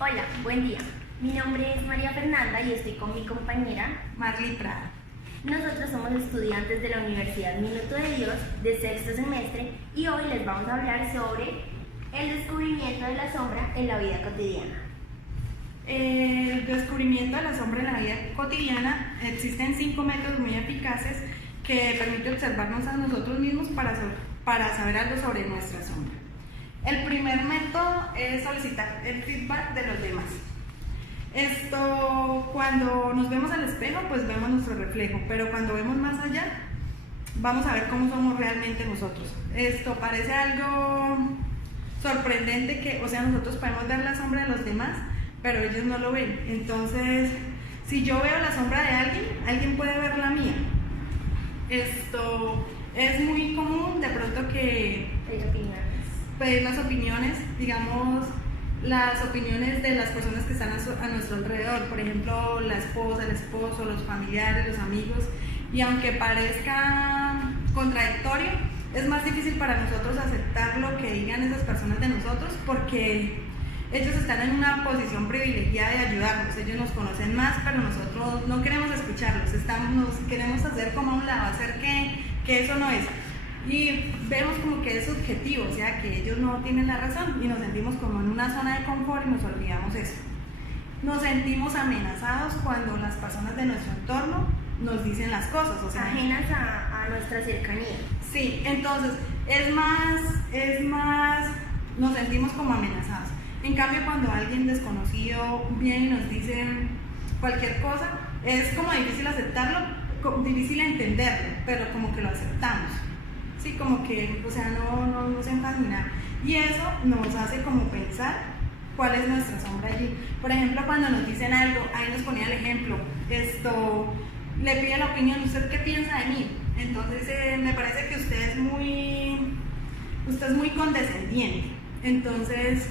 Hola, buen día. Mi nombre es María Fernanda y estoy con mi compañera Marley Prada. Nosotros somos estudiantes de la Universidad Minuto de Dios de sexto semestre y hoy les vamos a hablar sobre el descubrimiento de la sombra en la vida cotidiana. El descubrimiento de la sombra en la vida cotidiana. Existen 5 métodos muy eficaces que permiten observarnos a nosotros mismos para saber algo sobre nuestra sombra. El primer método es solicitar el feedback de los demás. Cuando nos vemos al espejo, pues vemos nuestro reflejo, pero cuando vemos más allá, vamos a ver cómo somos realmente nosotros. Parece algo sorprendente que, nosotros podemos ver la sombra de los demás, pero ellos no lo ven. Entonces, si yo veo la sombra de alguien puede ver la mía. Es muy común de pronto que pedir las opiniones, digamos, las opiniones de las personas que están a nuestro alrededor, por ejemplo, la esposa, el esposo, los familiares, los amigos, y aunque parezca contradictorio, es más difícil para nosotros aceptar lo que digan esas personas de nosotros porque ellos están en una posición privilegiada de ayudarnos, ellos nos conocen más, pero nosotros no queremos escucharlos, nos queremos hacer como a un lado, hacer que eso no es. Y vemos como que es subjetivo, o sea que ellos no tienen la razón y nos sentimos como en una zona de confort y nos olvidamos eso. Nos sentimos amenazados cuando las personas de nuestro entorno nos dicen las cosas, ajenas a nuestra cercanía. Sí, entonces es más, nos sentimos como amenazados. En cambio, cuando alguien desconocido viene y nos dice cualquier cosa, es como difícil aceptarlo, difícil entenderlo, pero como que lo aceptamos. Sí, como que, no nos encamina. Y eso nos hace como pensar cuál es nuestra sombra allí. Por ejemplo, cuando nos dicen algo, ahí nos ponía el ejemplo, le pide la opinión, ¿usted qué piensa de mí? Entonces, me parece que usted es muy condescendiente. Entonces,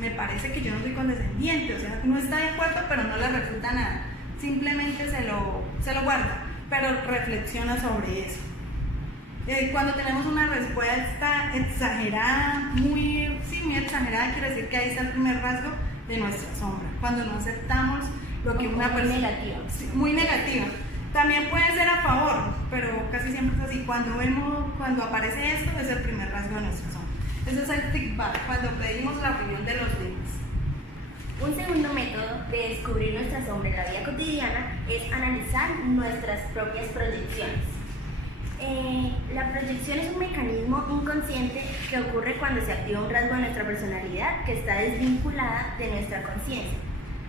me parece que yo no soy condescendiente, no está de acuerdo, pero no le refuta nada. Simplemente se lo guarda, pero reflexiona sobre eso. Cuando tenemos una respuesta exagerada, muy exagerada, quiere decir que ahí está el primer rasgo de nuestra sombra. Cuando no aceptamos lo que una persona... negativa. Sí, muy negativa. También puede ser a favor, pero casi siempre es así. Cuando aparece esto, es el primer rasgo de nuestra sombra. Eso es el feedback, cuando pedimos la opinión de los demás. Un segundo método de descubrir nuestra sombra en la vida cotidiana es analizar nuestras propias proyecciones. La proyección es un mecanismo inconsciente que ocurre cuando se activa un rasgo de nuestra personalidad que está desvinculada de nuestra conciencia.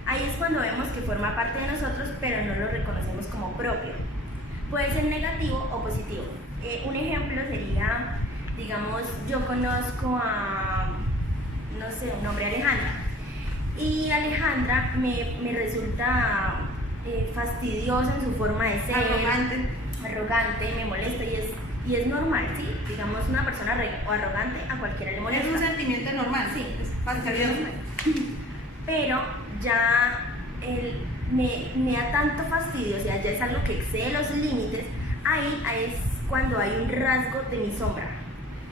Ahí es cuando vemos que forma parte de nosotros, pero no lo reconocemos como propio. Puede ser negativo o positivo. Un ejemplo sería, digamos, yo conozco a, un hombre, Alejandra, y Alejandra me resulta fastidiosa en su forma de ser, arrogante, me molesta y es normal, ¿sí? Digamos, una persona arrogante a cualquiera le molesta. Es un sentimiento normal, sí, es fastidioso. Pero ya me da tanto fastidio, ya es algo que excede los límites, ahí es cuando hay un rasgo de mi sombra.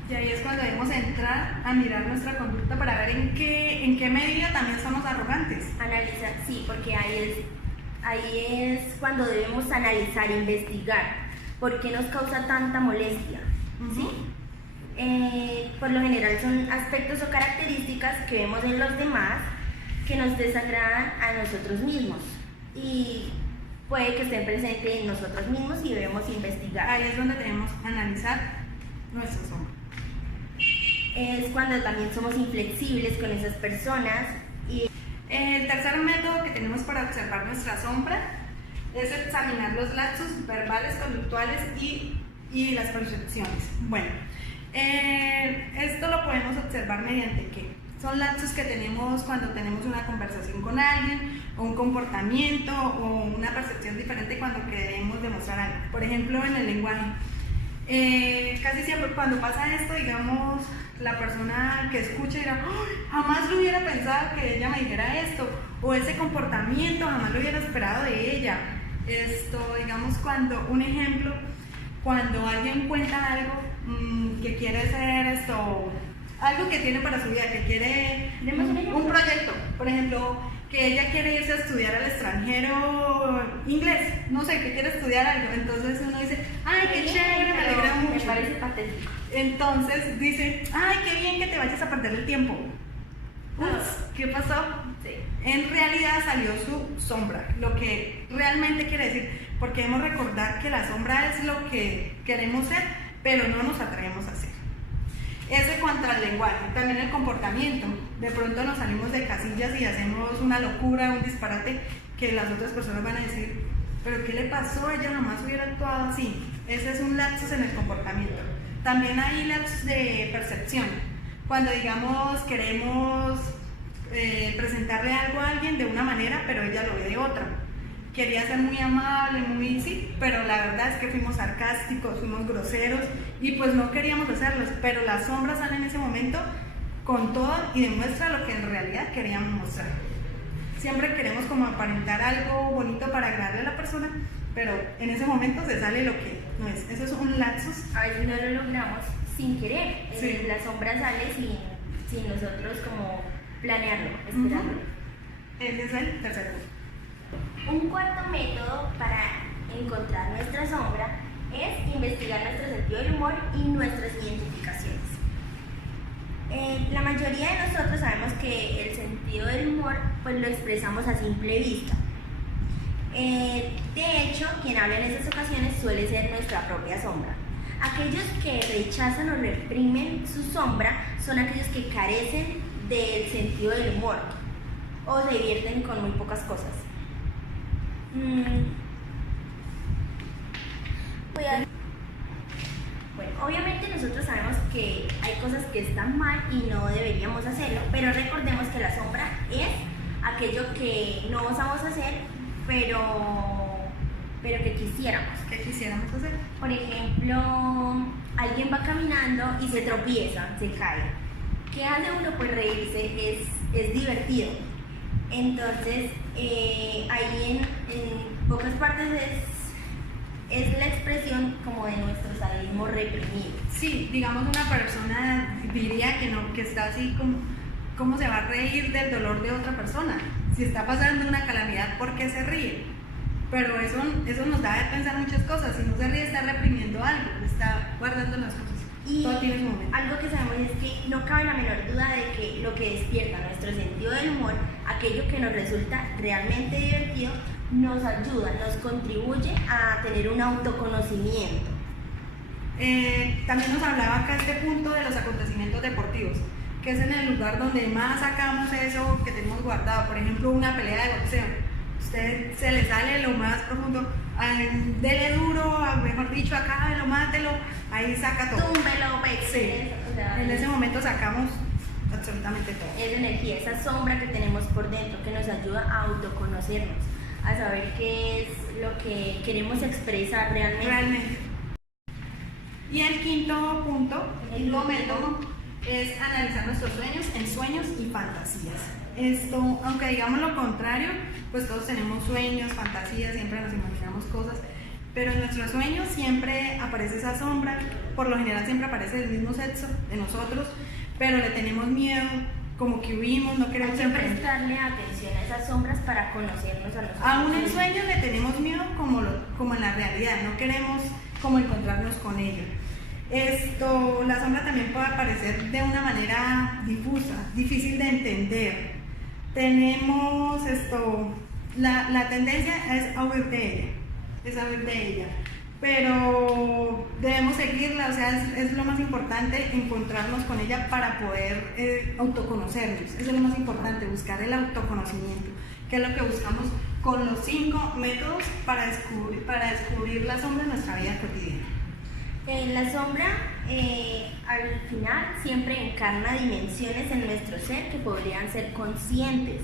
Y ahí es cuando debemos entrar a mirar nuestra conducta para ver en qué medida también somos arrogantes. Analizar, sí, porque ahí es cuando debemos analizar, investigar por qué nos causa tanta molestia, ¿sí? Por lo general son aspectos o características que vemos en los demás que nos desagradan a nosotros mismos y puede que estén presentes en nosotros mismos y debemos investigar. Ahí es donde debemos analizar nuestra sombra. Es cuando también somos inflexibles con esas personas. El tercer método que tenemos para observar nuestra sombra es examinar los lapsus verbales, conductuales y las percepciones. Bueno, esto lo podemos observar mediante ¿qué? Son lapsus que tenemos cuando tenemos una conversación con alguien, o un comportamiento, o una percepción diferente cuando queremos demostrar algo. Por ejemplo, en el lenguaje. Casi siempre cuando pasa esto, digamos, la persona que escucha dirá, jamás lo hubiera pensado que ella me dijera esto, o ese comportamiento jamás lo hubiera esperado de ella. Digamos, un ejemplo, cuando alguien cuenta algo que quiere hacer algo que tiene para su vida, que quiere un proyecto, Por ejemplo, que ella quiere irse a estudiar al extranjero inglés, no sé, que quiere estudiar algo, entonces uno dice, ay, qué chévere, me alegra mucho. Me parece patético. Entonces dice, ay, qué bien que te vayas a perder el tiempo. Ups, ¿qué pasó? Sí. En realidad salió su sombra, lo que realmente quiere decir, porque debemos recordar que la sombra es lo que queremos ser, pero no nos atrevemos a ser. Ese cuanto al lenguaje, también el comportamiento. De pronto nos salimos de casillas y hacemos una locura, un disparate que las otras personas van a decir, pero ¿qué le pasó? Ella jamás hubiera actuado así. Ese es un lapsus en el comportamiento. También hay lapsus de percepción. Cuando digamos queremos presentarle algo a alguien de una manera, pero ella lo ve de otra. Quería ser muy amable, muy sí, pero la verdad es que fuimos sarcásticos, fuimos groseros y pues no queríamos hacerlos, pero la sombra sale en ese momento con todo y demuestra lo que en realidad queríamos mostrar. Siempre queremos como aparentar algo bonito para agradarle a la persona, pero en ese momento se sale lo que no es. Eso es un lapsus. A veces no lo logramos sin querer. Sí. La sombra sale sin nosotros como planearlo, esperarlo. Ese es el tercer punto. Un cuarto método para encontrar nuestra sombra es investigar nuestro sentido del humor y nuestras identificaciones. La mayoría de nosotros sabemos que el sentido del humor pues lo expresamos a simple vista. De hecho, quien habla en estas ocasiones suele ser nuestra propia sombra. Aquellos que rechazan o reprimen su sombra son aquellos que carecen del sentido del humor o se divierten con muy pocas cosas. Bueno, obviamente nosotros sabemos que hay cosas que están mal y no deberíamos hacerlo, pero recordemos que la sombra es aquello que no osamos hacer, pero que quisiéramos. ¿Qué quisiéramos hacer? Por ejemplo, alguien va caminando y se tropieza, se cae. ¿Qué hace uno? Pues reírse, es divertido. Entonces, ahí en pocas partes es la expresión como de nuestro sadismo reprimido. Sí, digamos una persona diría que no, que está así como, ¿cómo se va a reír del dolor de otra persona? Si está pasando una calamidad, ¿por qué se ríe? Pero eso nos da de pensar muchas cosas. Si no se ríe, está reprimiendo algo, está guardando las cosas. Y todo tiene su momento. Algo que sabemos es que no cabe la menor duda de que lo que despierta nuestro sentido del humor, aquello que nos resulta realmente divertido, nos ayuda, nos contribuye a tener un autoconocimiento. También nos hablaba acá este punto de los acontecimientos deportivos, que es en el lugar donde más sacamos eso que tenemos guardado. Por ejemplo, una pelea de boxeo. Usted se le sale lo más profundo, dele duro, mejor dicho, acábelo, mátelo, ahí saca todo. Túmbelo, Sí. o sea, En ese momento sacamos absolutamente todo. Es energía, esa sombra que tenemos por dentro que nos ayuda a autoconocernos, a saber qué es lo que queremos expresar realmente. Y el quinto punto, el quinto método, es analizar nuestros sueños en sueños y fantasías. Esto, aunque digamos lo contrario, pues todos tenemos sueños, fantasías, siempre nos imaginamos cosas, pero en nuestros sueños siempre aparece esa sombra, por lo general siempre aparece el mismo sexo de nosotros, pero le tenemos miedo, como que huimos, no queremos Hay que prestarle atención a esas sombras para conocernos a nosotros. Aún en sueños le tenemos miedo como en la realidad, no queremos como encontrarnos con ella. La sombra también puede aparecer de una manera difusa, difícil de entender. Tenemos la tendencia es a huir de ella, pero debemos seguirla, o sea, es lo más importante encontrarnos con ella para poder autoconocernos. Eso es lo más importante, buscar el autoconocimiento, que es lo que buscamos con los 5 métodos para descubrir la sombra en nuestra vida cotidiana. La sombra al final siempre encarna dimensiones en nuestro ser que podrían ser conscientes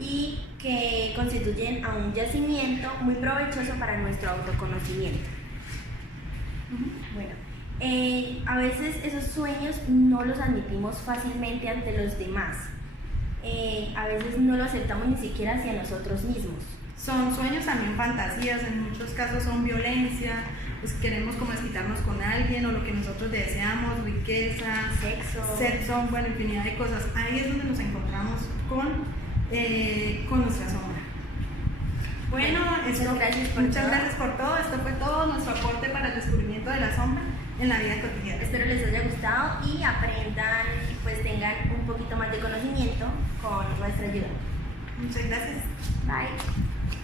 y que constituyen a un yacimiento muy provechoso para nuestro autoconocimiento. Bueno, a veces esos sueños no los admitimos fácilmente ante los demás. A veces no lo aceptamos ni siquiera hacia nosotros mismos. Son sueños, también fantasías, en muchos casos son violencia, pues queremos como desquitarnos con alguien o lo que nosotros deseamos, riqueza, sexo, bueno, infinidad de cosas. Ahí es donde nos encontramos con con nuestra sombra. Bueno, muchas gracias por todo. Esto fue todo nuestro aporte para el descubrimiento de la sombra en la vida cotidiana. Espero les haya gustado y aprendan, pues tengan un poquito más de conocimiento con nuestra ayuda. Muchas gracias. Bye.